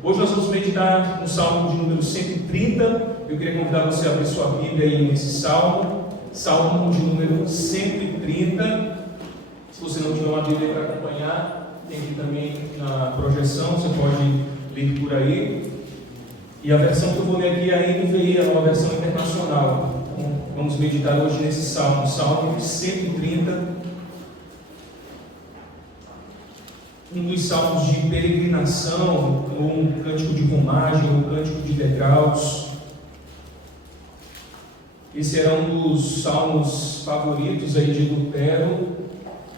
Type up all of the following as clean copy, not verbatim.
Hoje nós vamos meditar no Salmo de número 130. Eu queria convidar você a abrir sua Bíblia aí nesse Salmo. Salmo de número 130. Se você não tiver uma Bíblia para acompanhar, tem aqui também na projeção, você pode ler por aí. E a versão que eu vou ler aqui é a NVI, a nova versão internacional. Então, vamos meditar hoje nesse Salmo, Salmo 130. Um dos salmos de peregrinação, ou um cântico de romagem, ou um cântico de degraus. Esse era um dos salmos favoritos aí de Lutero,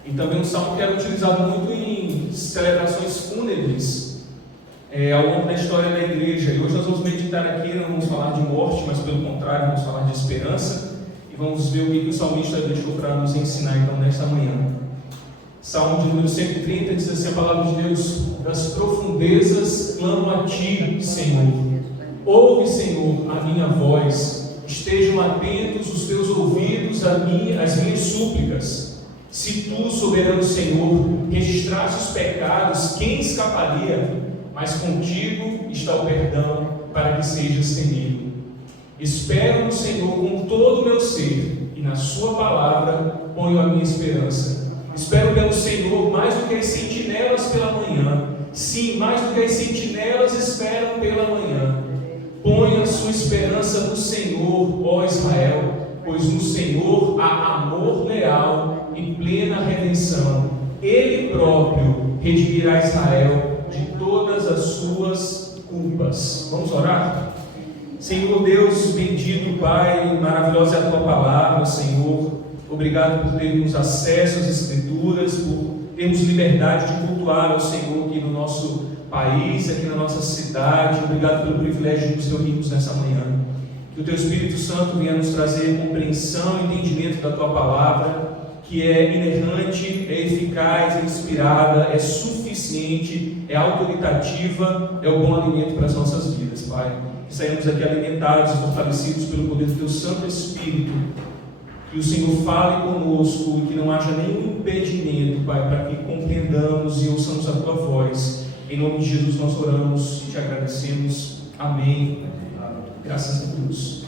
e também um salmo que era utilizado muito em celebrações fúnebres ao longo da história da igreja. E hoje nós vamos meditar aqui, não vamos falar de morte, mas pelo contrário, vamos falar de esperança, e vamos ver o que o salmista deixou para nos ensinar então nesta manhã. Salmo de número 130 diz assim a palavra de Deus: das profundezas clamo a ti, Senhor. Ouve, Senhor, a minha voz. Estejam atentos os teus ouvidos às minhas súplicas. Se tu, soberano Senhor, registraste os pecados, quem escaparia? Mas contigo está o perdão, para que sejas temido. Espero no Senhor com todo o meu ser, e na sua palavra ponho a minha esperança. Espero pelo Senhor mais do que as sentinelas pela manhã. Sim, mais do que as sentinelas esperam pela manhã. Ponha a sua esperança no Senhor, ó Israel, pois no Senhor há amor leal e plena redenção. Ele próprio redimirá Israel de todas as suas culpas. Vamos orar? Senhor Deus bendito, Pai, maravilhosa é a tua palavra, Senhor. Obrigado por termos acesso às Escrituras, por termos liberdade de cultuar ao Senhor aqui no nosso país, aqui na nossa cidade. Obrigado pelo privilégio de nos reunirmos nessa manhã. Que o Teu Espírito Santo venha nos trazer compreensão e entendimento da Tua palavra, que é inerrante, é eficaz, é inspirada, é suficiente, é autoritativa, é o bom alimento para as nossas vidas, Pai. Que saímos aqui alimentados e fortalecidos pelo poder do Teu Santo Espírito. Que o Senhor fale conosco e que não haja nenhum impedimento, Pai, para que compreendamos e ouçamos a Tua voz. Em nome de Jesus nós oramos e te agradecemos. Amém. Graças a Deus.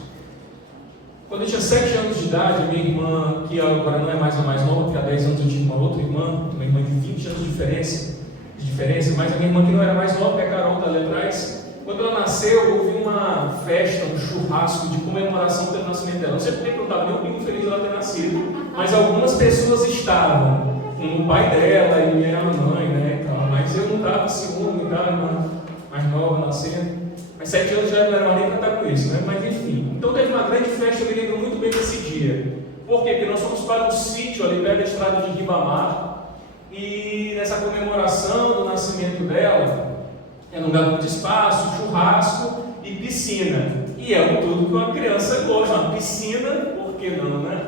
Quando eu tinha 7 anos de idade, minha irmã, que agora não é mais a mais nova, porque há 10 anos eu tinha uma outra irmã, uma irmã de 20 anos de diferença, mas a minha irmã que não era mais nova, que é a Carol, está ali atrás. Quando ela nasceu, houve uma festa, um churrasco de comemoração pelo nascimento dela. Não sei porque eu estava nem muito feliz ela ter nascido, mas algumas pessoas estavam, como o pai dela e minha mãe, né? Então, mas eu não estava ciúme, estava irmã mais nova nascendo. Mas 7 anos já não era mais nem para estar com isso, né? Mas enfim. Então teve uma grande festa, eu me lembro muito bem desse dia. Por quê? Porque nós fomos para um sítio ali perto da estrada de Ribamar, e nessa comemoração do nascimento dela, era um lugar muito espaço, churrasco e piscina. E é tudo que uma criança gosta, uma piscina, por que não, né?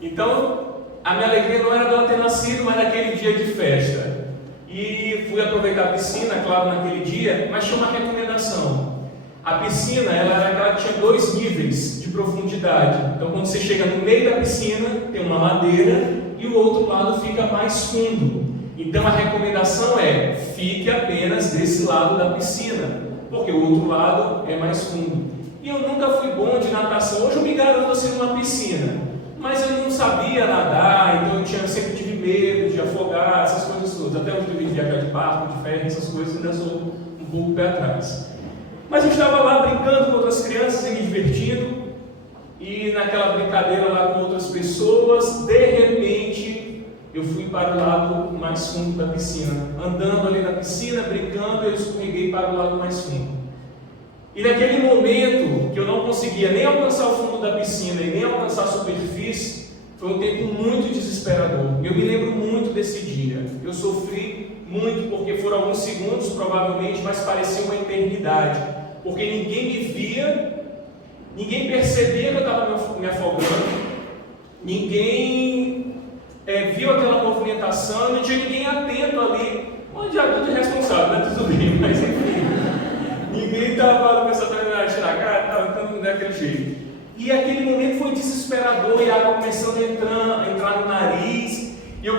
Então, a minha alegria não era dela ter nascido, mas naquele dia de festa. E fui aproveitar a piscina, claro, naquele dia, mas tinha uma recomendação. A piscina, ela era aquela que tinha 2 níveis de profundidade. Então, quando você chega no meio da piscina, tem uma ladeira e o outro lado fica mais fundo. Então a recomendação é: fique apenas desse lado da piscina, porque o outro lado é mais fundo. E eu nunca fui bom de natação. Hoje eu me garanto assim numa piscina, mas eu não sabia nadar, então eu sempre tive medo de afogar, essas coisas todas. Até hoje eu tive que viajar de barco, de ferro, essas coisas, ainda sou um pouco pé atrás. Mas eu estava lá brincando com outras crianças e me divertindo, e naquela brincadeira lá com outras pessoas, de repente eu fui para o lado mais fundo da piscina. Andando ali na piscina, brincando, eu escorreguei para o lado mais fundo. E naquele momento que eu não conseguia nem alcançar o fundo da piscina e nem alcançar a superfície, foi um tempo muito desesperador. Eu me lembro muito desse dia. Eu sofri muito porque foram alguns segundos provavelmente, mas parecia uma eternidade. Porque ninguém me via, ninguém percebia que eu estava me afogando, ninguém viu aquela movimentação, não tinha ninguém atento ali, onde adulto responsável, né? Tudo bem, mas enfim, ninguém estava começando a tirar a cara, estava daquele jeito. E aquele momento foi desesperador, e a água começando a entrar no nariz, e eu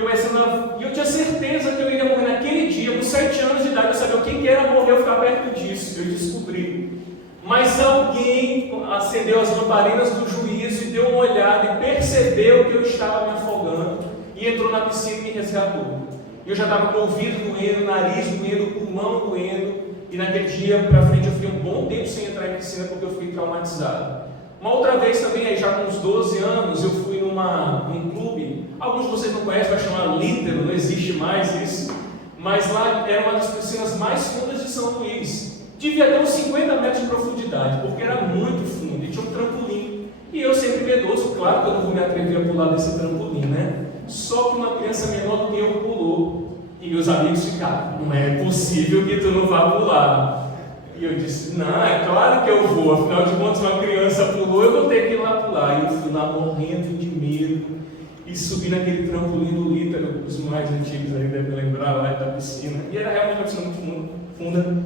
tinha certeza que eu iria morrer naquele dia, com 7 anos de idade, eu sabia o que era morrer, eu ficar perto disso, eu descobri. Mas alguém acendeu as lamparinas do juízo e deu uma olhada e percebeu que eu estava me afogando e entrou na piscina e me resgatou. Eu já estava com o ouvido doendo, nariz doendo, pulmão doendo, e naquele dia para frente eu fiquei um bom tempo sem entrar em piscina porque eu fiquei traumatizado. Uma outra vez também, aí já com uns 12 anos, eu fui num clube, alguns de vocês não conhecem, vai chamar Lítero, não existe mais isso, mas lá era uma das piscinas mais fundas de São Luís. Devia ter uns 50 metros de profundidade, porque era muito fundo, e tinha um trampolim. E eu sempre medroso, claro que eu não vou me atrever a pular desse trampolim, né? Só que uma criança menor do que eu pulou, e meus amigos ficaram, não é possível que tu não vá pular. E eu disse, não, é claro que eu vou, afinal de contas uma criança pulou, eu vou ter que ir lá pular. E eu fui lá morrendo de medo, e subi naquele trampolim do Lítero, os mais antigos aí devem lembrar lá da piscina, e era realmente uma piscina muito funda,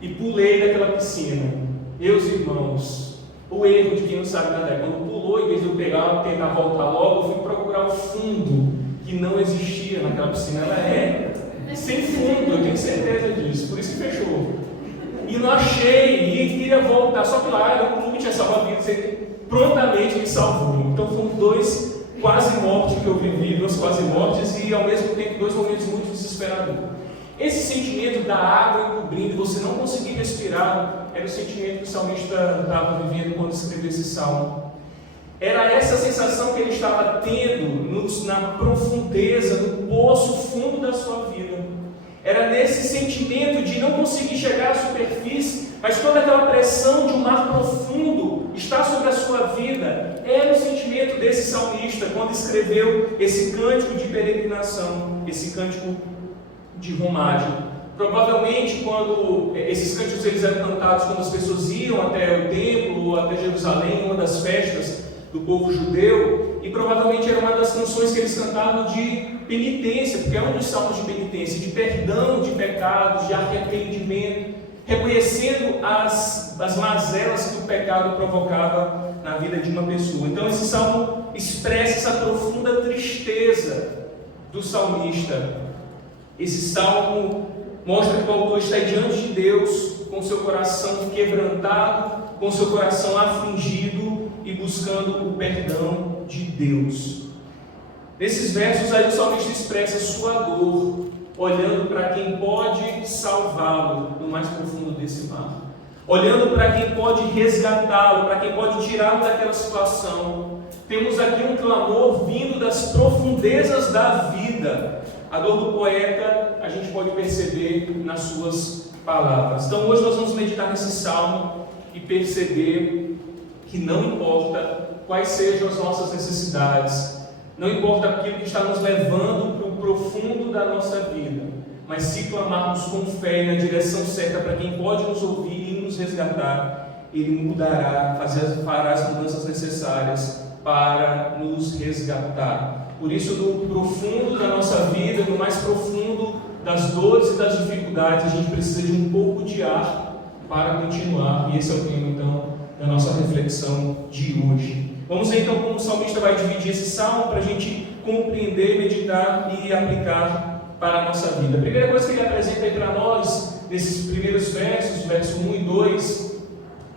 e pulei daquela piscina. Meus irmãos, o erro de quem não sabe nadar, quando pulou, em vez de eu pegar, tentar voltar logo, eu fui procurar o fundo, que não existia naquela piscina, ela é sem fundo, eu tenho certeza disso, por isso que fechou. E não achei, e queria voltar, só que lá no clube tinha salva-vidas, ele prontamente me salvou. Então foram 2 quase mortes que eu vivi, 2 quase mortes, e ao mesmo tempo 2 momentos muito desesperadores. Esse sentimento da água encobrindo, você não conseguir respirar, era o sentimento que o salmista estava vivendo quando escreveu esse salmo. Era essa sensação que ele estava tendo na profundeza, no poço fundo da sua vida. Era nesse sentimento de não conseguir chegar à superfície, mas toda aquela pressão de um mar profundo está sobre a sua vida. Era o sentimento desse salmista quando escreveu esse cântico de peregrinação, esse cântico de romagem. Provavelmente quando esses cânticos eles eram cantados quando as pessoas iam até o templo ou até Jerusalém, uma das festas do povo judeu, e provavelmente era uma das canções que eles cantavam de penitência, porque é um dos salmos de penitência, de perdão de pecados, de arrependimento, reconhecendo as mazelas que o pecado provocava na vida de uma pessoa. Então esse salmo expressa essa profunda tristeza do salmista. Esse salmo mostra que o autor está diante de Deus com seu coração quebrantado, com seu coração afligido e buscando o perdão de Deus. Nesses versos aí o salmista expressa sua dor, olhando para quem pode salvá-lo no mais profundo desse mar, olhando para quem pode resgatá-lo, para quem pode tirá-lo daquela situação. Temos aqui um clamor vindo das profundezas da vida. A dor do poeta a gente pode perceber nas suas palavras. Então hoje nós vamos meditar nesse salmo e perceber que não importa quais sejam as nossas necessidades, não importa aquilo que está nos levando para o profundo da nossa vida, mas se clamarmos com fé na direção certa para quem pode nos ouvir e nos resgatar, Ele mudará, fará as mudanças necessárias para nos resgatar. Por isso, no profundo da nossa vida, no mais profundo das dores e das dificuldades, a gente precisa de um pouco de ar para continuar, e esse é o tema então da nossa reflexão de hoje. Vamos ver então como o salmista vai dividir esse salmo para a gente compreender, meditar e aplicar para a nossa vida. A primeira coisa que ele apresenta aí para nós, nesses primeiros versos, versos 1 e 2,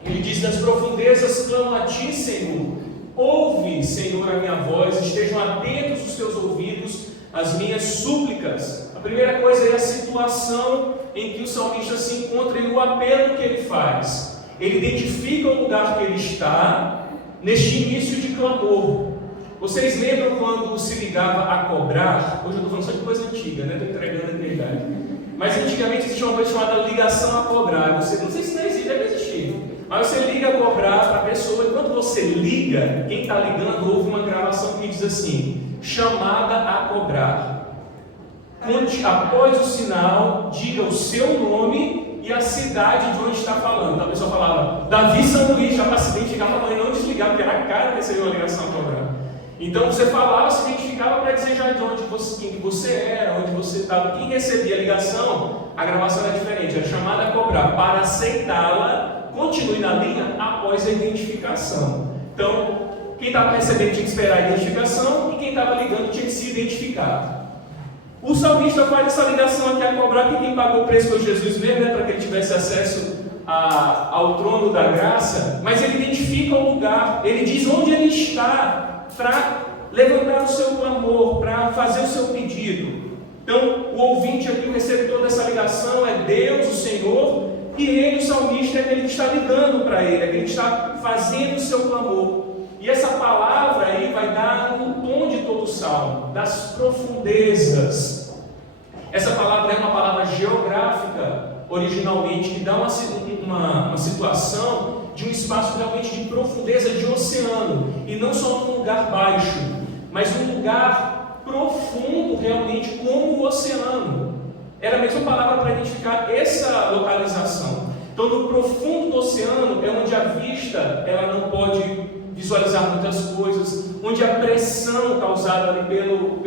ele diz: das profundezas clamo a ti, Senhor, ouve, Senhor, a minha voz, estejam atentos os teus ouvidos às minhas súplicas. A primeira coisa é a situação em que o salmista se encontra e o apelo que ele faz. Ele identifica o lugar que ele está neste início de clamor. Vocês lembram quando se ligava a cobrar? Hoje eu estou falando só de coisa antiga, né? Estou entregando a eternidade. Mas antigamente existia uma coisa chamada ligação a cobrar. Você, não sei se não existe, deve existir. Mas você liga a cobrar para a pessoa, e quando você liga, quem está ligando ouve uma gravação que diz assim: chamada a cobrar. Após o sinal, diga o seu nome e a cidade de onde está falando. Então a pessoa falava Davi São Luís, já para se identificar, para a mãe não desligar, porque era a cara que recebeu a ligação a cobrar. Então você falava, se identificava para dizer já de onde quem você era, onde você estava. Quem recebia a ligação, a gravação era diferente, era chamada a cobrar. Para aceitá-la, continue na linha após a identificação. Então, quem estava recebendo tinha que esperar a identificação e quem estava ligando tinha que se identificar. O salmista faz essa ligação aqui a cobrar que quem pagou o preço foi Jesus mesmo, para que ele tivesse acesso ao trono da graça, mas ele identifica o lugar, ele diz onde ele está para levantar o seu clamor, para fazer o seu pedido. Então, o ouvinte aqui, o receptor dessa ligação é Deus, o Senhor, e ele, o salmista, é aquele que está ligando para ele, é aquele que está fazendo o seu clamor. E essa palavra aí vai dar o tom de todo o salmo, das profundezas. Essa palavra é uma palavra geográfica, originalmente, que dá uma situação de um espaço realmente de profundeza, de oceano, e não só um lugar baixo, mas um lugar profundo realmente como o oceano. Era a mesma palavra para identificar essa localização. Então, no profundo do oceano é onde a vista ela não pode visualizar muitas coisas, onde a pressão causada ali pelo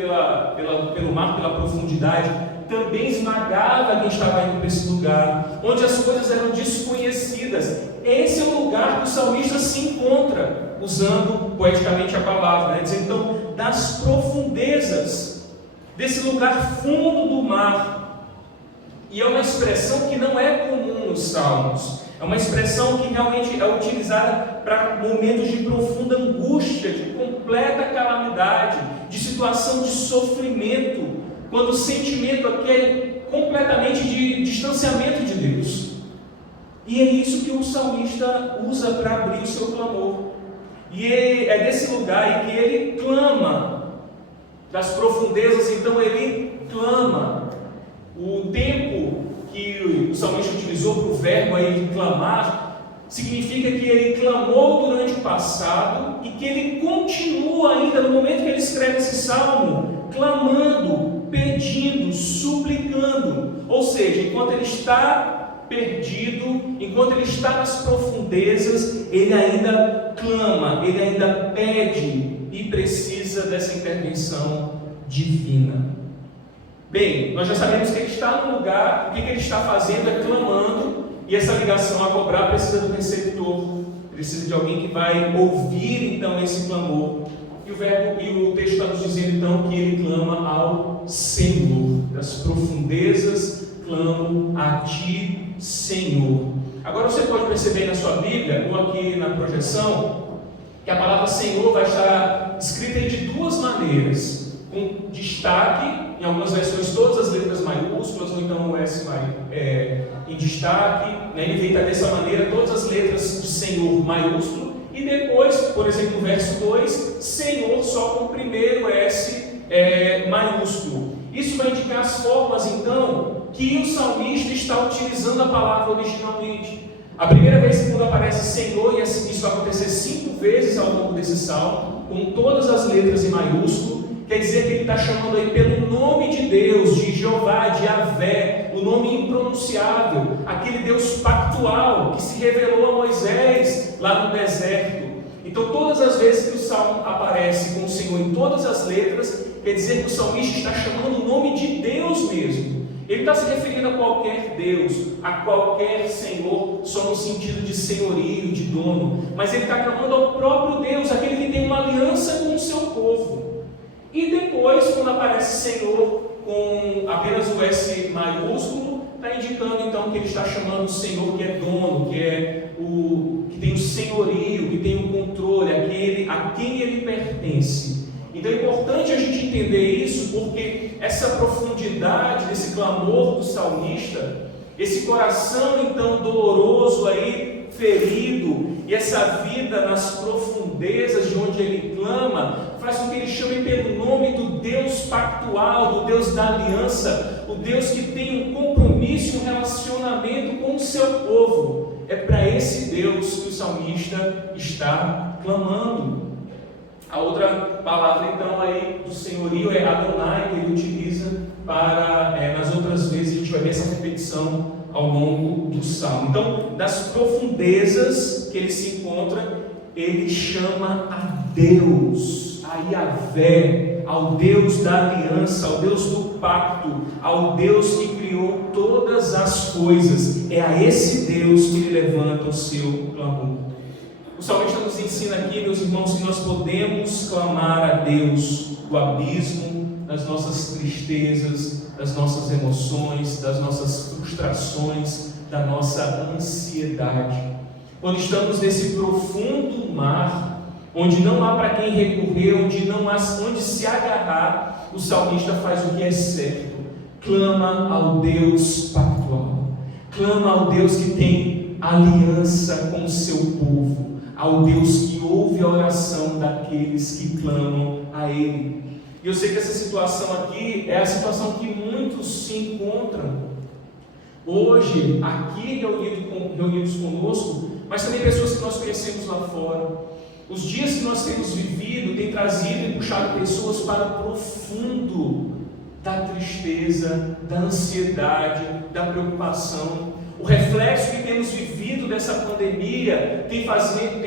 mar, pela profundidade, também esmagava quem estava indo para esse lugar, onde as coisas eram desconhecidas. Esse é o lugar que o salmista se encontra, usando poeticamente a palavra, né? Dizendo, então, das profundezas, desse lugar fundo do mar. E é uma expressão que não é comum nos salmos, é uma expressão que realmente é utilizada para momentos de profunda angústia, de completa calamidade, de situação de sofrimento, quando o sentimento aqui é completamente de distanciamento de Deus. E é isso que o salmista usa para abrir o seu clamor. E é desse lugar em que ele clama, das profundezas, então ele clama. O tempo que o salmista utilizou para o verbo aí de clamar, significa que ele clamou durante o passado e que ele continua ainda no momento que ele escreve esse salmo, clamando, pedindo, suplicando. Ou seja, enquanto ele está perdido, enquanto ele está nas profundezas, ele ainda clama, ele ainda pede e precisa dessa intervenção divina. Bem, nós já sabemos que ele está no lugar, o que ele está fazendo é clamando, e essa ligação a cobrar precisa do receptor, precisa de alguém que vai ouvir então esse clamor. E o texto está nos dizendo então que ele clama ao Senhor, das profundezas clamo a Ti, Senhor. Agora você pode perceber na sua Bíblia, ou aqui na projeção, que a palavra Senhor vai estar escrita de duas maneiras, com destaque, em algumas versões todas as letras maiúsculas, ou então o S em destaque, né? Ele vem dessa maneira, todas as letras de Senhor maiúsculo, e depois, por exemplo, no verso 2, Senhor só com o primeiro S maiúsculo. Isso vai indicar as formas, então, que o salmista está utilizando a palavra originalmente. A primeira vez que quando aparece Senhor, e isso vai acontecer 5 vezes ao longo desse salmo, com todas as letras em maiúsculo, quer dizer que ele está chamando aí pelo nome de Deus, de Jeová, de Yahvé, o nome impronunciável, aquele Deus pactual que se revelou a Moisés lá no deserto. Então, todas as vezes que o salmo aparece com o Senhor em todas as letras, quer dizer que o salmista está chamando o nome de Deus mesmo. Ele está se referindo a qualquer Deus, a qualquer Senhor, só no sentido de senhorio, de dono, mas ele está clamando ao próprio Deus, aquele que tem uma aliança com o seu povo. E depois, quando aparece Senhor com apenas o S maiúsculo, está indicando então que ele está chamando o Senhor que é dono, que tem o senhorio, que tem o controle, aquele a quem ele pertence. Então é importante a gente entender isso, porque essa profundidade desse clamor do salmista, esse coração então doloroso aí, ferido, e essa vida nas profundezas de onde ele clama, faz com que ele chame pelo nome do Deus pactual, do Deus da aliança, o Deus que tem um compromisso, um relacionamento com o seu povo. É para esse Deus que o salmista está clamando. A outra palavra então aí do senhorio é Adonai, que ele utiliza para, nas outras vezes a gente vai ver essa repetição ao longo do salmo. Então, das profundezas que ele se encontra, ele chama a Deus, a Yahvé, ao Deus da aliança, ao Deus do pacto, ao Deus que criou todas as coisas. É a esse Deus que ele levanta o seu clamor. O salmista nos ensina aqui, meus irmãos, que nós podemos clamar a Deus do abismo, das nossas tristezas, das nossas emoções, das nossas frustrações, da nossa ansiedade. Quando estamos nesse profundo mar, onde não há para quem recorrer, onde não há onde se agarrar, o salmista faz o que é certo: clama ao Deus pactual, clama ao Deus que tem aliança com o seu povo, ao Deus que ouve a oração daqueles que clamam a Ele. E eu sei que essa situação aqui é a situação que muitos se encontram hoje, aqui reunidos conosco, mas também pessoas que nós conhecemos lá fora. Os dias que nós temos vivido têm trazido e puxado pessoas para o profundo da tristeza, da ansiedade, da preocupação. O reflexo que temos vivido dessa pandemia tem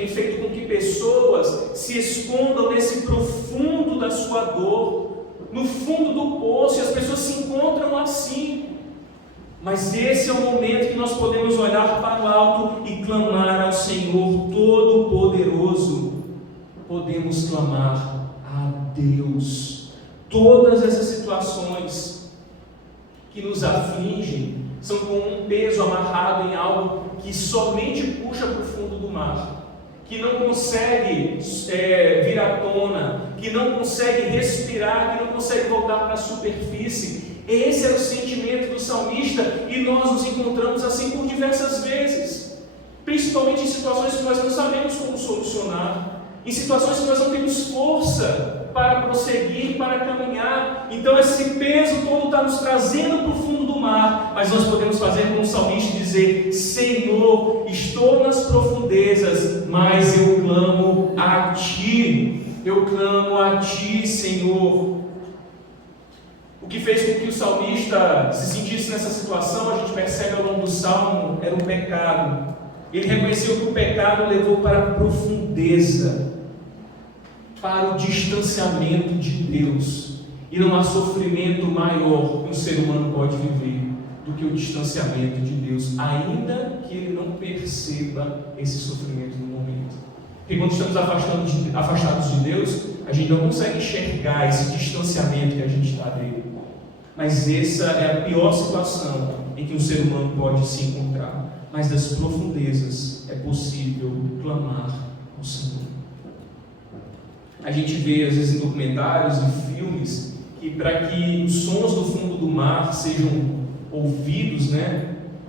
feito com que pessoas se escondam nesse profundo da sua dor, no fundo do poço, e as pessoas se encontram assim. Mas esse é o momento que nós podemos olhar para o alto e clamar ao Senhor Todo-Poderoso. Podemos clamar a Deus. Todas essas situações que nos afligem são como um peso amarrado em algo que somente puxa para o fundo do mar, que não consegue vir à tona, que não consegue respirar, que não consegue voltar para a superfície. Esse é o sentimento do salmista, e nós nos encontramos assim por diversas vezes, principalmente em situações que nós não sabemos como solucionar, em situações que nós não temos força para prosseguir, para caminhar. Então esse peso todo está nos trazendo para o fundo do mar, mas nós podemos fazer como o salmista e dizer: Senhor, estou nas profundezas, mas eu clamo a Ti, eu clamo a Ti, Senhor. O que fez com que o salmista se sentisse nessa situação, a gente percebe ao longo do salmo, era o pecado. Ele reconheceu que o pecado levou para a profundeza, para o distanciamento de Deus. E não há sofrimento maior que um ser humano pode viver do que o distanciamento de Deus, ainda que ele não perceba esse sofrimento no momento. Porque quando estamos afastados de Deus, a gente não consegue enxergar esse distanciamento que a gente está dele. Mas essa é a pior situação em que um ser humano pode se encontrar. Mas das profundezas é possível clamar ao Senhor. A gente vê às vezes em documentários e filmes que para que os sons do fundo do mar sejam ouvidos,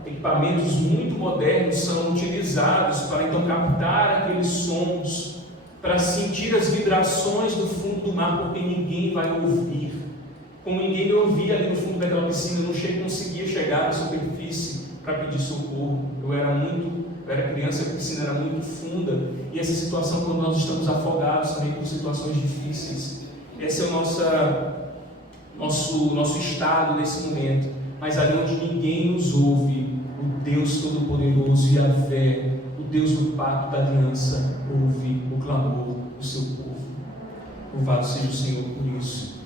equipamentos muito modernos são utilizados para então captar aqueles sons, para sentir as vibrações do fundo do mar, porque ninguém vai ouvir. Como ninguém me ouvia ali no fundo daquela piscina, eu não conseguia chegar à superfície para pedir socorro. Eu era criança, a piscina era muito funda, e essa situação, quando nós estamos afogados também por situações difíceis, esse é o nosso estado nesse momento. Mas ali onde ninguém nos ouve, o Deus Todo-Poderoso, Yahvé, o Deus do pacto da aliança, ouve o clamor do seu povo. Louvado seja o Senhor por isso.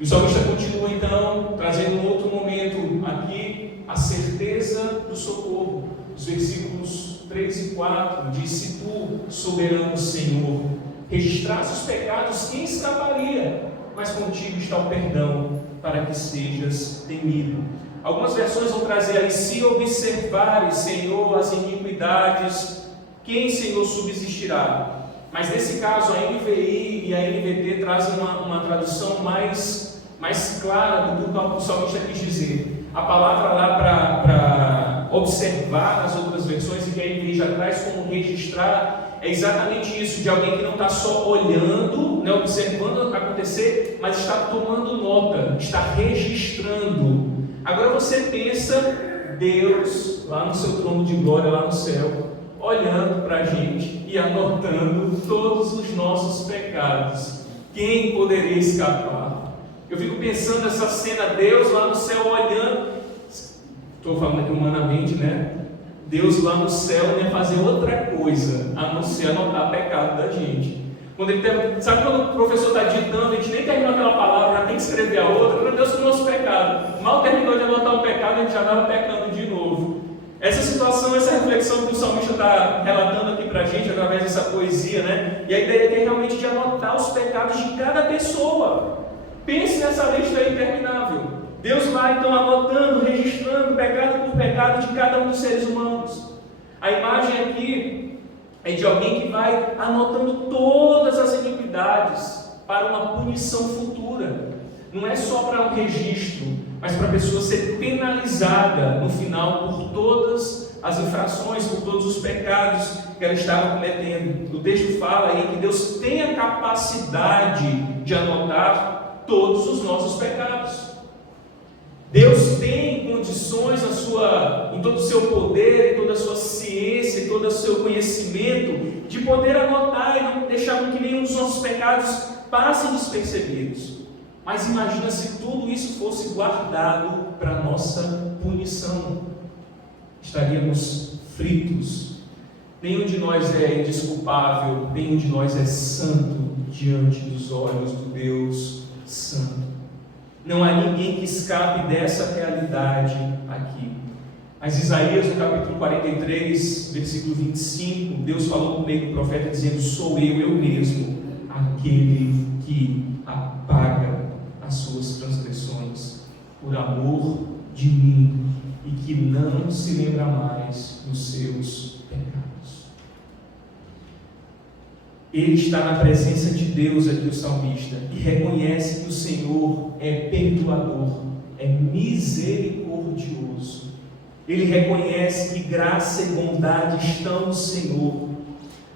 E o salmista continua então, trazendo um outro momento aqui, a certeza do socorro. Os versículos 3 e 4 diz: se tu, soberano Senhor, registrasse os pecados, quem escaparia? Mas contigo está o perdão, para que sejas temido. Algumas versões vão trazer aí: se observares, Senhor, as iniquidades, quem, Senhor, subsistirá? Mas nesse caso, a NVI e a NVT trazem uma tradução mais clara do que o salmista quis dizer. A palavra lá para observar nas outras versões, e que a NVI já traz como registrar, é exatamente isso, de alguém que não está só olhando, observando acontecer, mas está tomando nota, está registrando. Agora você pensa Deus lá no seu trono de glória, lá no céu, olhando para a gente e anotando todos os nossos pecados. Quem poderia escapar? Eu fico pensando nessa cena, Deus lá no céu olhando. Estou falando aqui humanamente, Deus lá no céu não ia fazer outra coisa a não ser anotar pecado da gente. Sabe quando o professor está ditando, a gente nem terminou aquela palavra, já tem que escrever a outra? Meu Deus, com o nosso pecado. Mal terminou de anotar um pecado, a gente já estava pecando de novo. Essa situação, essa reflexão que o salmista está relatando aqui para a gente, através dessa poesia, e a ideia é realmente de anotar os pecados de cada pessoa. Pense nessa lista interminável. Deus vai então anotando, registrando pecado por pecado de cada um dos seres humanos. A imagem aqui é de alguém que vai anotando todas as iniquidades para uma punição futura. Não é só para um registro, mas para a pessoa ser penalizada no final por todas as infrações, por todos os pecados que ela estava cometendo. O texto fala aí que Deus tem a capacidade de anotar todos os nossos pecados. Deus tem condições em todo o seu poder, em toda a sua ciência, em todo o seu conhecimento, de poder anotar e não deixar com que nenhum dos nossos pecados passem despercebidos. Mas imagina se tudo isso fosse guardado para a nossa punição. Estaríamos fritos. Nenhum de nós é indesculpável, nenhum de nós é santo diante dos olhos do Deus Santo. Não há ninguém que escape dessa realidade aqui. Mas Isaías, no capítulo 43, versículo 25, Deus falou por meio do profeta dizendo: sou eu mesmo, aquele que apaga as suas transgressões por amor de mim e que não se lembra mais dos seus pecados. Ele está na presença de Deus aqui, o salmista, e reconhece que o Senhor é perdoador, é misericordioso. Ele reconhece que graça e bondade estão no Senhor.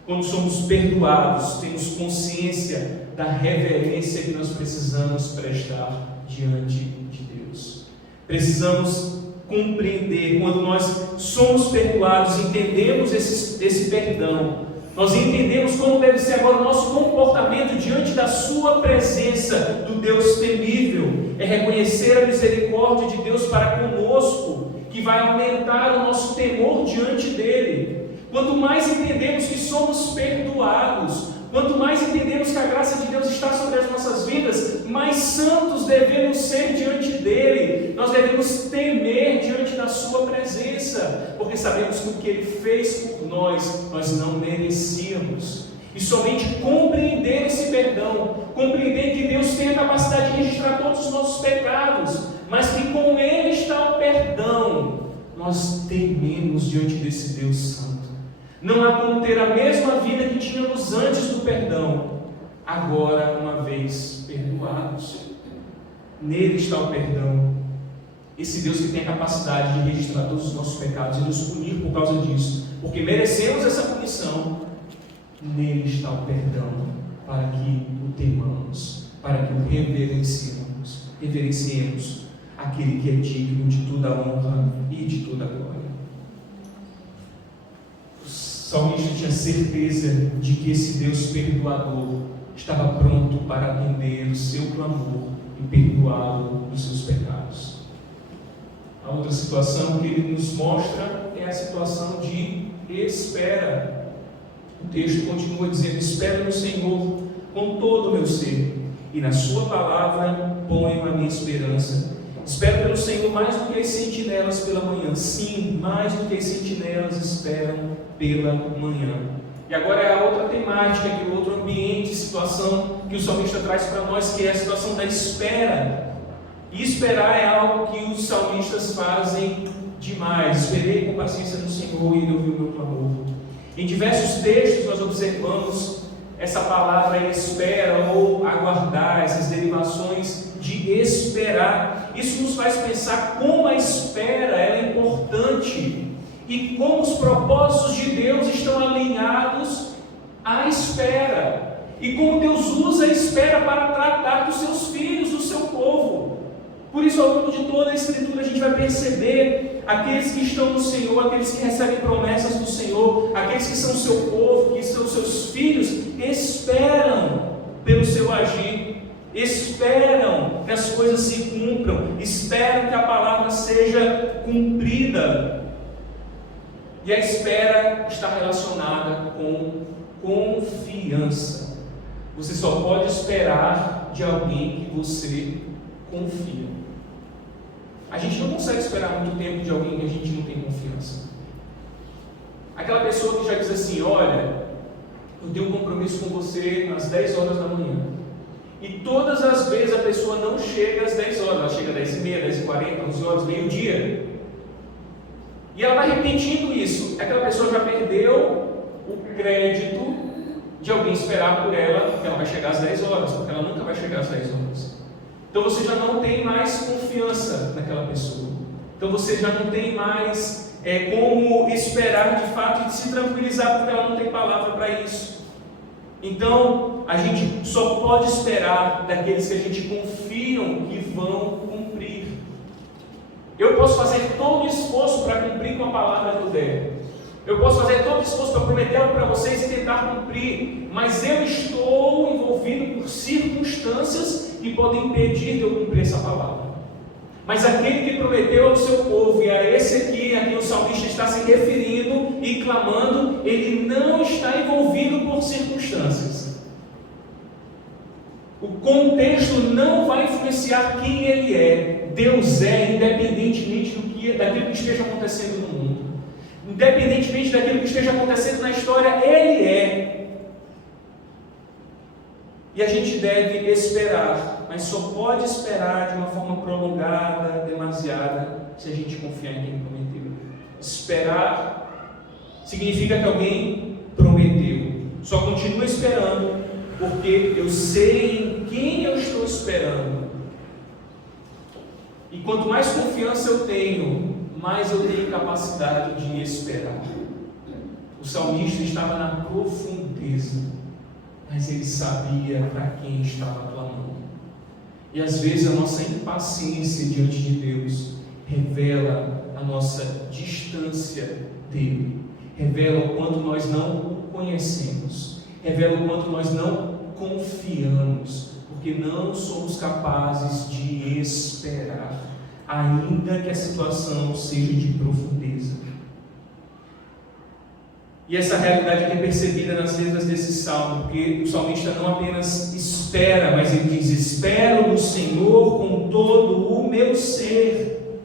Quando somos perdoados, temos consciência da reverência que nós precisamos prestar diante de Deus. Precisamos compreender, quando nós somos perdoados, entendemos esse perdão, nós entendemos como deve ser agora o nosso comportamento diante da sua presença, do Deus temível. É reconhecer a misericórdia de Deus para conosco, que vai aumentar o nosso temor diante dele. Quanto mais entendemos que somos perdoados, quanto mais entendemos que a graça de Deus está sobre as nossas vidas, mais santos devemos ser diante dele. Nós devemos temer diante da sua presença, porque sabemos que o que ele fez por nós não merecíamos. E somente compreender esse perdão, compreender que Deus tem a capacidade de registrar todos os nossos pecados, mas que com ele está o perdão, nós tememos diante desse Deus santo. Não há como ter a mesma vida que tínhamos antes do perdão, agora uma vez perdoados. Nele está o perdão. Esse Deus que tem a capacidade de registrar todos os nossos pecados e nos punir por causa disso, porque merecemos essa punição. Nele está o perdão, para que o temamos, para que o reverenciemos aquele que é digno de toda a honra e de toda a glória. O salmista tinha certeza de que esse Deus perdoador estava pronto para atender o seu clamor e perdoá-lo dos seus pecados. A outra situação que ele nos mostra é a situação de espera. O texto continua dizendo: espero no Senhor com todo o meu ser, e na sua palavra ponho a minha esperança. Espero pelo Senhor mais do que as sentinelas pela manhã. Sim, mais do que as sentinelas esperam pela manhã. E agora é a outra temática, que o outro ambiente, situação que o salmista traz para nós, que é a situação da espera. E esperar é algo que os salmistas fazem demais. Esperei com paciência no Senhor e Ele ouviu o meu clamor. Em diversos textos nós observamos essa palavra espera ou aguardar, essas derivações de esperar. Isso nos faz pensar como a espera é importante e como os propósitos de Deus estão alinhados à espera, e como Deus usa a espera para tratar dos seus filhos, do seu povo. Por isso, ao longo de toda a Escritura, a gente vai perceber aqueles que estão no Senhor, aqueles que recebem promessas do Senhor, aqueles que são o seu povo, que são seus filhos, esperam pelo seu agir, esperam que as coisas se cumpram, esperam que a palavra seja cumprida. E a espera está relacionada com confiança. Você só pode esperar de alguém que você confia. A gente não consegue esperar muito tempo de alguém que a gente não tem confiança. Aquela pessoa que já diz assim: olha, eu tenho um compromisso com você às 10 horas da manhã, E todas as vezes a pessoa não chega às 10 horas, ela chega às 10h30, 10h40, 11 horas, meio-dia. E ela vai repetindo isso. Aquela pessoa já perdeu o crédito de alguém esperar por ela, que ela vai chegar às 10 horas, porque ela nunca vai chegar às 10 horas. Então você já não tem mais confiança naquela pessoa. Então você já não tem mais como esperar de fato e se tranquilizar, porque ela não tem palavra para isso. Então a gente só pode esperar daqueles que a gente confia que vão cumprir. Eu posso fazer todo o esforço para cumprir com a palavra que eu der. Eu posso fazer todo o esforço para prometer algo para vocês e tentar cumprir, mas eu estou envolvido por circunstâncias que podem impedir de eu cumprir essa palavra. Mas aquele que prometeu ao seu povo, e a esse aqui, a quem o salmista está se referindo e clamando, ele não está envolvido por circunstâncias. O contexto não vai influenciar quem ele é. Deus é, independentemente daquilo que esteja acontecendo no mundo. Independentemente daquilo que esteja acontecendo na história, Ele é. E a gente deve esperar, mas só pode esperar de uma forma prolongada, demasiada, se a gente confiar em quem prometeu. Esperar significa que alguém prometeu. Só continuo esperando, porque eu sei em quem eu estou esperando. E quanto mais confiança eu tenho, mais eu tenho capacidade de esperar. O salmista estava na profundeza, mas ele sabia para quem estava clamando. E às vezes a nossa impaciência diante de Deus revela a nossa distância dele, revela o quanto nós não o conhecemos, revela o quanto nós não confiamos, porque não somos capazes de esperar, ainda que a situação seja de profundeza. E essa realidade é percebida nas letras desse salmo, porque o salmista não apenas espera, mas ele diz: espero no Senhor com todo o meu ser.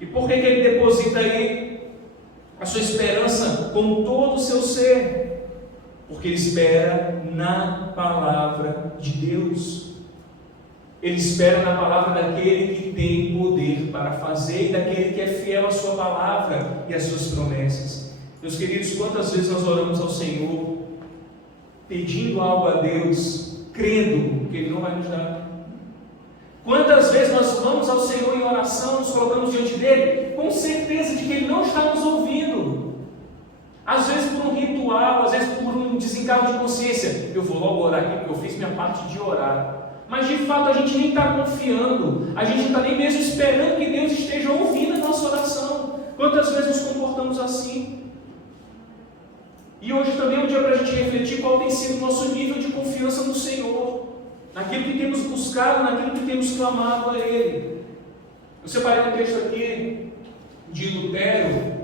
E por que ele deposita aí a sua esperança com todo o seu ser? Porque ele espera na palavra de Deus. Ele espera na palavra daquele que tem poder para fazer e daquele que é fiel à sua palavra e às suas promessas. Meus queridos, quantas vezes nós oramos ao Senhor pedindo algo a Deus, crendo que Ele não vai nos dar? Quantas vezes nós vamos ao Senhor em oração, nos colocamos diante dEle, com certeza de que Ele não está nos ouvindo? Às vezes por um ritual, às vezes por um desencargo de consciência. Eu vou logo orar aqui porque eu fiz minha parte de orar. Mas de fato a gente nem está confiando, a gente não está nem mesmo esperando que Deus esteja ouvindo a nossa oração. Quantas vezes nos comportamos assim? E hoje também é um dia para a gente refletir qual tem sido o nosso nível de confiança no Senhor, naquilo que temos buscado, naquilo que temos clamado a Ele. Eu separei um texto aqui de Lutero,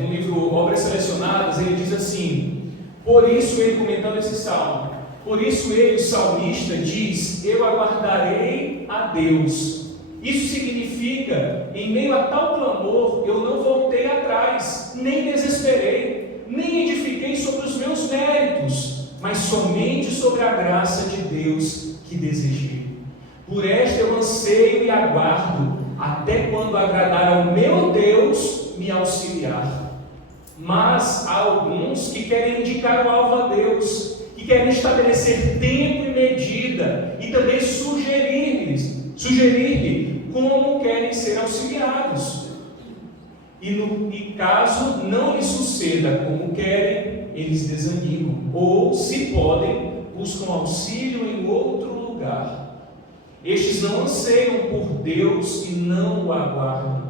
no livro Obras Selecionadas. Ele diz assim: por isso ele, comentando esse salmo, por isso ele, o salmista, diz: eu aguardarei a Deus. Isso significa, em meio a tal clamor, eu não voltei atrás, nem desesperei, nem edifiquei sobre os meus méritos, mas somente sobre a graça de Deus que desejei. Por esta eu anseio e aguardo, até quando agradar ao meu Deus me auxiliar. Mas há alguns que querem indicar o alvo a Deus, que querem estabelecer tempo e medida, e também sugerir-lhe como querem ser auxiliados. E caso não lhes suceda como querem, eles desanimam, ou, se podem, buscam auxílio em outro lugar. Estes não anseiam por Deus e não o aguardam,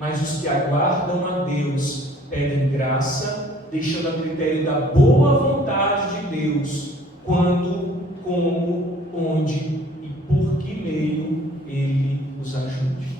mas os que aguardam a Deus pedem graça, deixando a critério da boa vontade de Deus, quando, como, onde e por que meio Ele os ajude.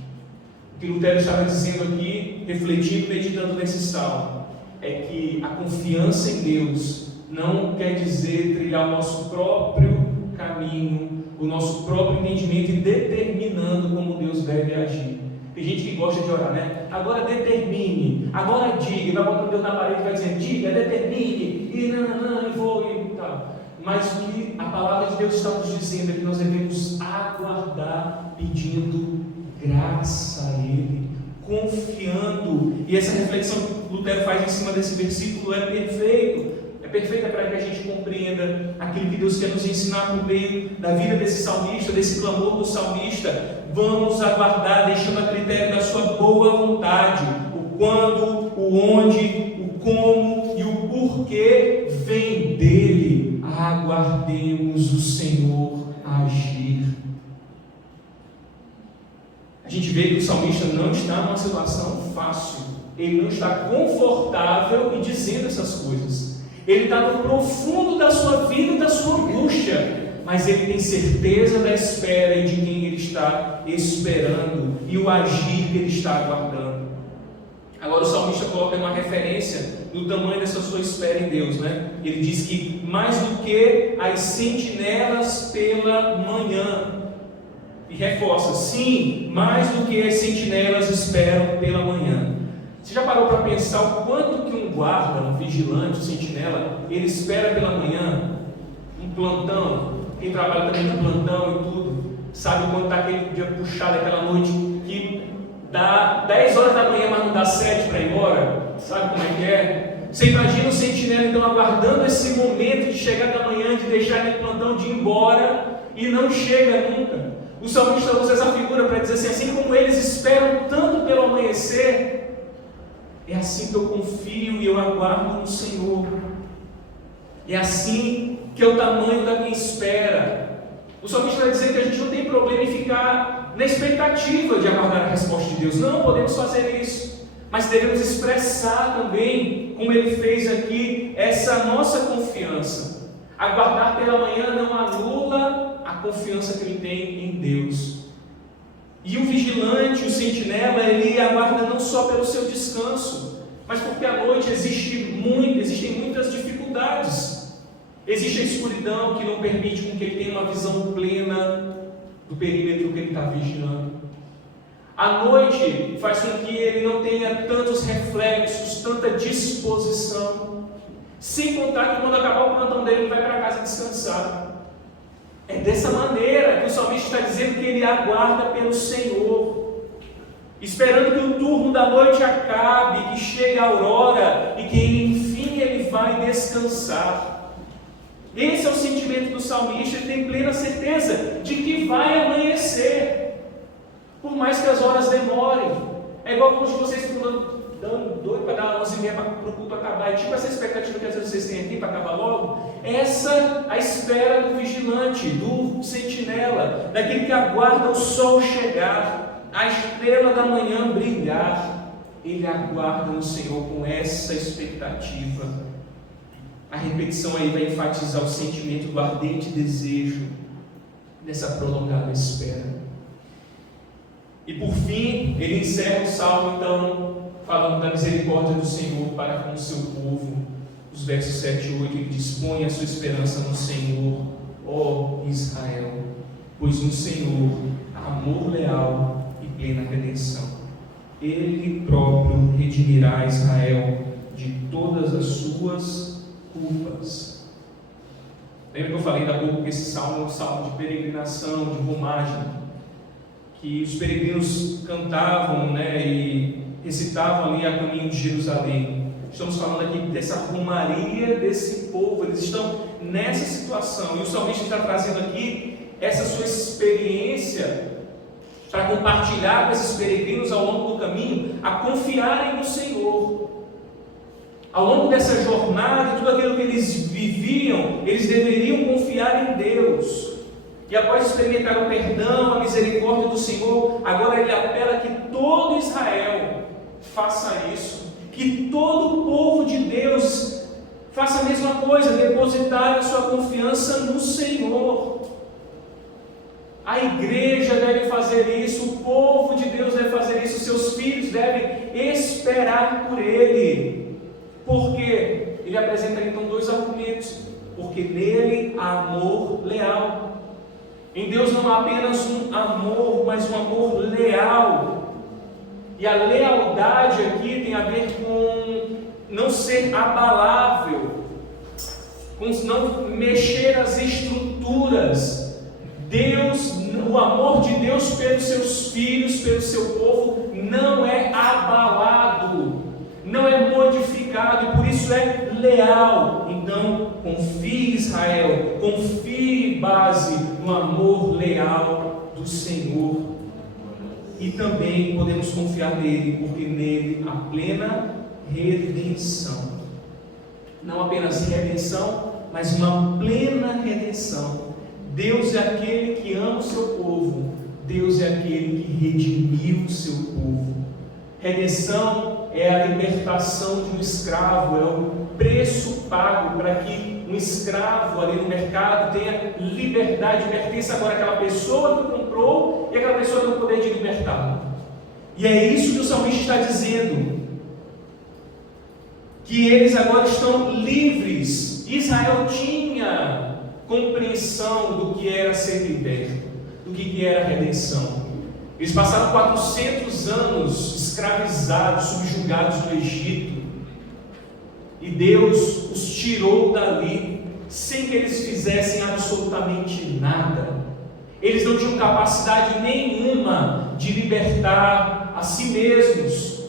O que Lutero estava dizendo aqui, refletindo e meditando nesse salmo, é que a confiança em Deus não quer dizer trilhar o nosso próprio caminho, o nosso próprio entendimento e determinando como Deus deve agir. Tem gente que gosta de orar, né? Agora determine, agora diga, vai botando Deus na parede e vai dizendo: diga, determine, e não, e vou, e tal. Mas o que a palavra de Deus Deus está nos dizendo é que nós devemos aguardar, pedindo graça a Ele, confiando. E essa reflexão que Lutero faz em cima desse versículo é perfeita para que a gente compreenda aquilo que Deus quer nos ensinar por meio da vida desse salmista, desse clamor do salmista. Vamos aguardar, deixando a critério da sua boa vontade, o quando, o onde, o como e o porquê vem dele. Aguardemos o Senhor agir. A gente vê que o salmista não está numa situação fácil, ele não está confortável em dizendo essas coisas. Ele está no profundo da sua vida e da sua angústia, mas ele tem certeza da espera e de quem ele está esperando e o agir que ele está aguardando. Agora o salmista coloca uma referência do tamanho dessa sua espera em Deus, né? Ele diz que mais do que as sentinelas pela manhã, e reforça, sim, mais do que as sentinelas esperam pela manhã. Você já parou para pensar o quanto que um guarda, um vigilante, um sentinela, ele espera pela manhã, um plantão? Quem trabalha também no plantão e tudo, sabe quando está aquele dia puxado, aquela noite que dá 10 horas da manhã, mas não dá 7 para ir embora? Sabe como é que é? Você imagina o sentinela então aguardando esse momento de chegar da manhã, de deixar aquele plantão, de ir embora, e não chega nunca. O salmista usa essa figura para dizer assim como eles esperam tanto pelo amanhecer, é assim que eu confio e eu aguardo no Senhor. É assim que é o tamanho da minha espera. O salmista vai dizer que a gente não tem problema em ficar na expectativa de aguardar a resposta de Deus. Não podemos fazer isso, mas devemos expressar também, como ele fez aqui, essa nossa confiança. Aguardar pela manhã não anula a confiança que ele tem em Deus. E o vigilante, o sentinela, ele aguarda não só pelo seu descanso, mas porque à noite existem muitas dificuldades. Existe a escuridão que não permite com que ele tenha uma visão plena do perímetro que ele está vigilando. A noite faz com que ele não tenha tantos reflexos, tanta disposição. Sem contar que quando acabar o plantão dele, ele vai para casa descansar. É dessa maneira que o salmista está dizendo que ele aguarda pelo Senhor, esperando que o turno da noite acabe, que chegue a aurora e que enfim ele vai descansar. Esse é o sentimento do salmista. Ele tem plena certeza de que vai amanhecer, por mais que as horas demorem. É igual como vocês estão dando doido para dar 11h30 para o culto acabar, e tipo essa expectativa que às vezes vocês têm aqui para acabar logo. Essa a espera do vigilante, do sentinela, daquele que aguarda o sol chegar, a estrela da manhã brilhar. Ele aguarda no Senhor com essa expectativa. A repetição aí vai enfatizar o sentimento do ardente desejo dessa prolongada espera. E por fim, ele encerra o salmo então falando da misericórdia do Senhor para com o seu povo. Os versos 7 e 8, ele diz: põe a sua esperança no Senhor, ó Israel, pois no Senhor há amor leal e plena redenção. Ele próprio redimirá Israel de todas as suas culpas. Lembra que eu falei da pouco que esse salmo é um salmo de peregrinação, de romagem, que os peregrinos cantavam, e recitavam ali a caminho de Jerusalém. Estamos falando aqui dessa romaria desse povo. Eles estão nessa situação, e o salmista está trazendo aqui essa sua experiência para compartilhar com esses peregrinos ao longo do caminho a confiarem no Senhor. Ao longo dessa jornada, tudo aquilo que eles viviam, eles deveriam confiar em Deus. E após experimentar o perdão, a misericórdia do Senhor, agora ele apela que todo Israel faça isso, que todo o povo de Deus faça a mesma coisa, depositar a sua confiança no Senhor. A igreja deve fazer isso, o povo de Deus deve fazer isso, seus filhos devem esperar por Ele. Por quê? Ele apresenta então dois argumentos. Porque nele há amor leal. Em Deus não há apenas um amor, mas um amor leal. E a lealdade aqui tem a ver com não ser abalável, com não mexer as estruturas estruturas. Deus, o amor de Deus pelos seus filhos, pelo seu povo, não é abalado, não é modificado, e por isso é leal. Então, confie, Israel, confie, base no amor leal do Senhor. E também podemos confiar nele, porque nele há plena redenção. Não apenas redenção, mas uma plena redenção. Deus é aquele que ama o seu povo. Deus é aquele que redimiu o seu povo. Redenção é a libertação de um escravo, é o preço pago para que um escravo ali no mercado tenha liberdade, pertence agora àquela pessoa que comprou e aquela pessoa tem o poder de libertá-lo. E é isso que o salmista está dizendo, que eles agora estão livres. Israel tinha compreensão do que era ser liberto, do que era redenção. Eles passaram 400 anos escravizados, subjugados no Egito, e Deus os tirou dali sem que eles fizessem absolutamente nada. Eles não tinham capacidade nenhuma de libertar a si mesmos,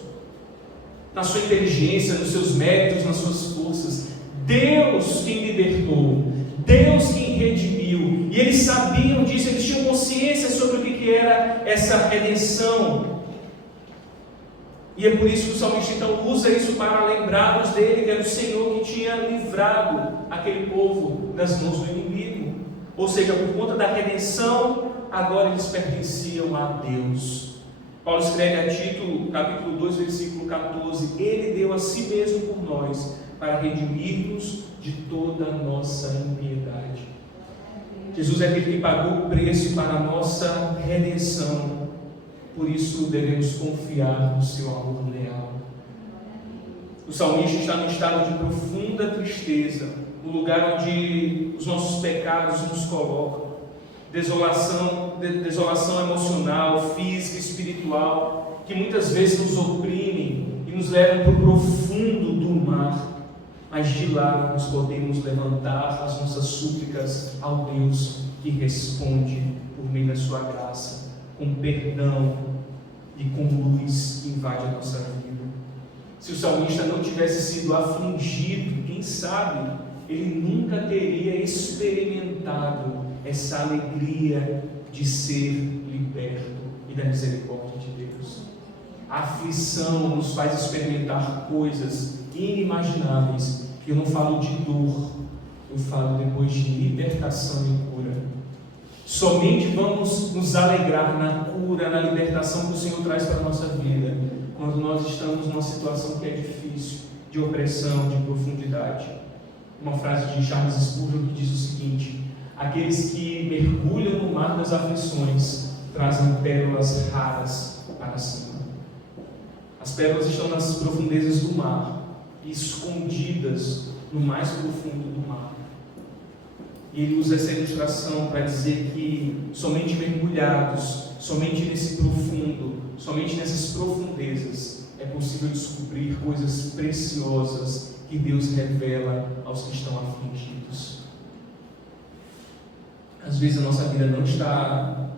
na sua inteligência, nos seus méritos, nas suas forças. Deus quem libertou, Deus quem redimiu, e eles sabiam disso, eles tinham consciência sobre o que era essa redenção. E é por isso que o salmista então usa isso para lembrar-nos dele, que era o Senhor que tinha livrado aquele povo das mãos do inimigo. Ou seja, por conta da redenção, agora eles pertenciam a Deus. Paulo escreve a Tito, capítulo 2, versículo 14: Ele deu a si mesmo por nós, para redimir-nos de toda a nossa impiedade. Jesus é aquele que pagou o preço para a nossa redenção. Por isso devemos confiar no seu amor leal. O salmista está num estado de profunda tristeza, no lugar onde os nossos pecados nos colocam. Desolação emocional, física, espiritual, que muitas vezes nos oprimem e nos levam para o profundo do mar. Mas de lá nós podemos levantar as nossas súplicas ao Deus que responde por meio da sua graça, com perdão e com luz que invade a nossa vida. Se o salmista não tivesse sido afligido, quem sabe ele nunca teria experimentado essa alegria de ser liberto e da misericórdia de Deus. A aflição nos faz experimentar coisas inimagináveis. Eu não falo de dor, eu falo depois de libertação e cura. Somente vamos nos alegrar na cura, na libertação que o Senhor traz para a nossa vida, quando nós estamos numa situação que é difícil, de opressão, de profundidade. Uma frase de Charles Spurgeon que diz o seguinte: aqueles que mergulham no mar das aflições trazem pérolas raras para cima. As pérolas estão nas profundezas do mar, escondidas no mais profundo do mar. E ele usa essa ilustração para dizer que somente mergulhados, somente nesse profundo, somente nessas profundezas é possível descobrir coisas preciosas que Deus revela aos que estão afligidos. Às vezes a nossa vida não está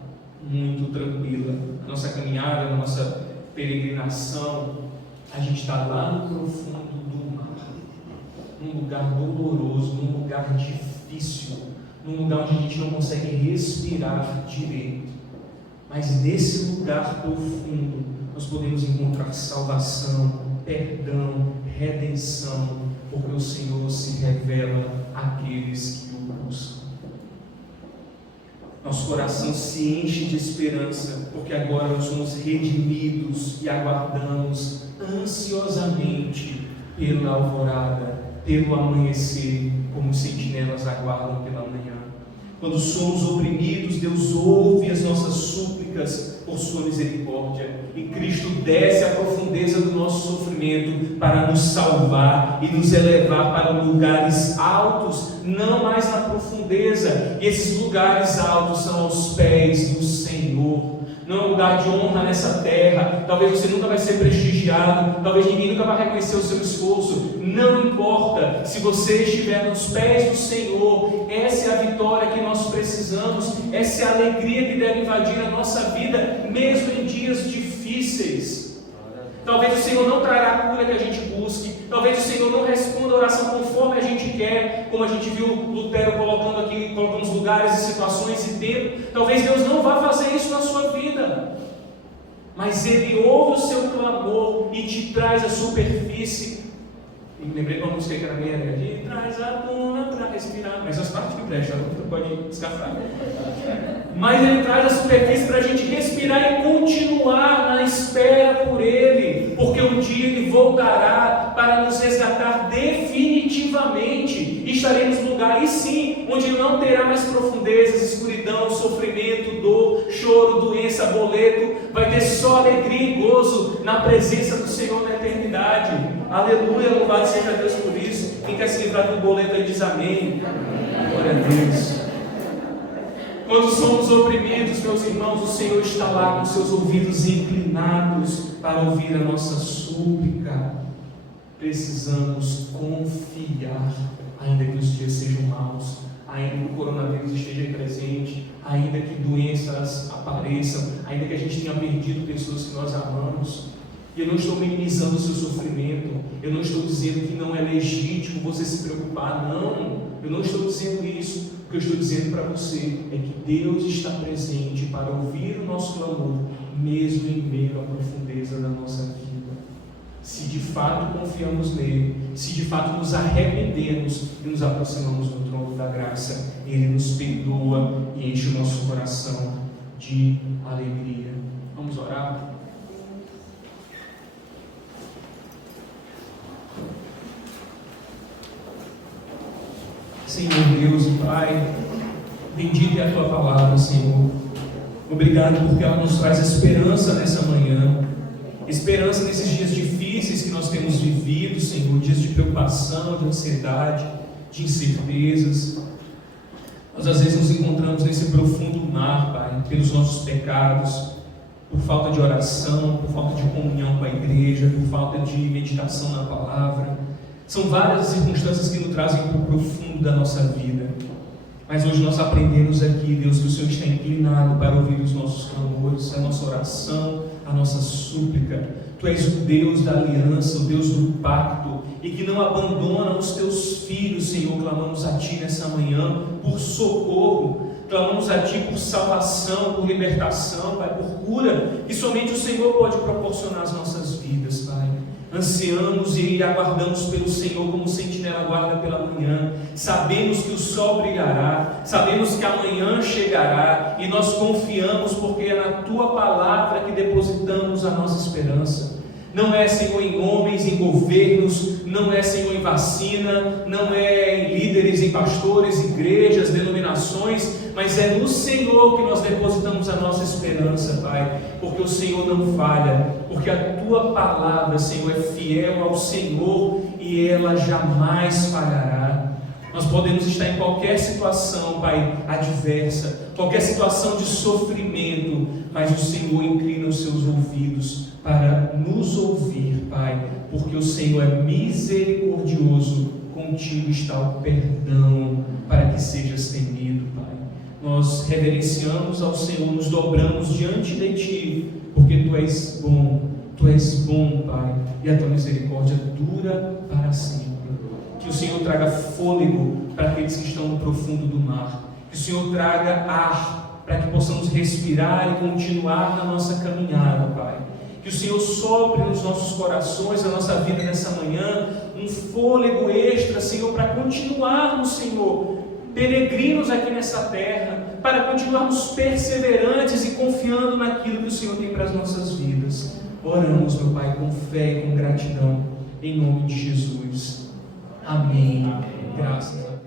muito tranquila, a nossa caminhada, a nossa peregrinação, a gente está lá no profundo do mar, num lugar doloroso, num lugar difícil, num lugar onde a gente não consegue respirar direito. Mas nesse lugar profundo nós podemos encontrar salvação, perdão, redenção, porque o Senhor se revela àqueles que o buscam. Nosso coração se enche de esperança, porque agora nós somos redimidos e aguardamos ansiosamente pela alvorada, pelo amanhecer, como os sentinelas aguardam pela manhã. Quando somos oprimidos, Deus ouve as nossas súplicas por sua misericórdia, e Cristo desce à profundeza do nosso sofrimento para nos salvar e nos elevar para lugares altos, não mais na profundeza. E esses lugares altos são aos pés do Senhor. não é um lugar de honra nessa terra. Talvez você nunca vai ser prestigiado, talvez ninguém nunca vai reconhecer o seu esforço. Não importa, se você estiver nos pés do Senhor, essa é a vitória que nós precisamos, essa é a alegria que deve invadir a nossa vida, mesmo em dias difíceis. Talvez o Senhor não trará a cura que a gente busque, talvez o Senhor não responda a oração conforme a gente quer, como a gente viu Lutero colocando os lugares e situações e tempo. Talvez Deus não vá fazer isso na sua vida, mas Ele ouve o seu clamor e te traz à superfície. E lembrei de uma música que era minha, de traz a tona para respirar, mas as partes que prestam, você pode descartar. Mas Ele traz a superfície para a gente respirar e continuar na espera por Ele, porque um dia Ele voltará para nos resgatar definitivamente, e estaremos no lugar, aí sim, onde não terá mais profundezas, escuridão, sofrimento, dor, choro, doença, boleto. Vai ter só alegria e gozo na presença do Senhor na eternidade. Aleluia, louvado seja Deus por isso. Quem quer se livrar do boleto aí diz amém. Glória a Deus. Quando somos oprimidos, meus irmãos, o Senhor está lá com seus ouvidos inclinados para ouvir a nossa súplica. Precisamos confiar, ainda que os dias sejam maus, ainda que o coronavírus esteja presente, ainda que doenças apareçam, ainda que a gente tenha perdido pessoas que nós amamos. E eu não estou minimizando o seu sofrimento, eu não estou dizendo que não é legítimo você se preocupar, não, eu não estou dizendo isso. O que eu estou dizendo para você é que Deus está presente para ouvir o nosso clamor, mesmo em meio à profundeza da nossa vida. Se de fato confiamos nele, se de fato nos arrependemos e nos aproximamos do trono da graça, Ele nos perdoa e enche o nosso coração de alegria. Vamos orar? Senhor Deus e Pai, bendita é a Tua palavra, Senhor. Obrigado porque ela nos traz esperança nessa manhã, esperança nesses dias difíceis que nós temos vivido, Senhor, dias de preocupação, de ansiedade, de incertezas. Nós às vezes nos encontramos nesse profundo mar, Pai, pelos nossos pecados, por falta de oração, por falta de comunhão com a igreja, por falta de meditação na palavra. São várias circunstâncias que nos trazem para o profundo da nossa vida. Mas hoje nós aprendemos aqui, Deus, que o Senhor está inclinado para ouvir os nossos clamores, a nossa oração, a nossa súplica. Tu és o Deus da aliança, o Deus do pacto, e que não abandona os teus filhos, Senhor. Clamamos a Ti nessa manhã por socorro, clamamos a Ti por salvação, por libertação, Pai, por cura, que somente o Senhor pode proporcionar às nossas vidas, Pai. Ansiamos e aguardamos pelo Senhor como o sentinela aguarda pela manhã. Sabemos que o sol brilhará, sabemos que amanhã chegará, e nós confiamos porque é na Tua palavra que depositamos a nossa esperança. Não é, Senhor, em homens, em governos, não é, Senhor, em vacina, não é em líderes, em pastores, igrejas, denominações, mas é no Senhor que nós depositamos a nossa esperança, Pai, porque o Senhor não falha, porque a Tua palavra, Senhor, é fiel ao Senhor e ela jamais falhará. Nós podemos estar em qualquer situação, Pai, adversa, qualquer situação de sofrimento, mas o Senhor inclina os seus ouvidos para nos ouvir, Pai, porque o Senhor é misericordioso, contigo está o perdão para que sejas temido, Pai. Nós reverenciamos ao Senhor, nos dobramos diante de Ti, porque Tu és bom, Pai, e a Tua misericórdia dura para sempre. Que o Senhor traga fôlego para aqueles que estão no profundo do mar, que o Senhor traga ar para que possamos respirar e continuar na nossa caminhada, Pai. Que o Senhor sopre nos nossos corações, na nossa vida nessa manhã, um fôlego extra, Senhor, para continuarmos, Senhor, peregrinos aqui nessa terra, para continuarmos perseverantes e confiando naquilo que o Senhor tem para as nossas vidas. Oramos, meu Pai, com fé e com gratidão, em nome de Jesus. Amém. Graças a Deus.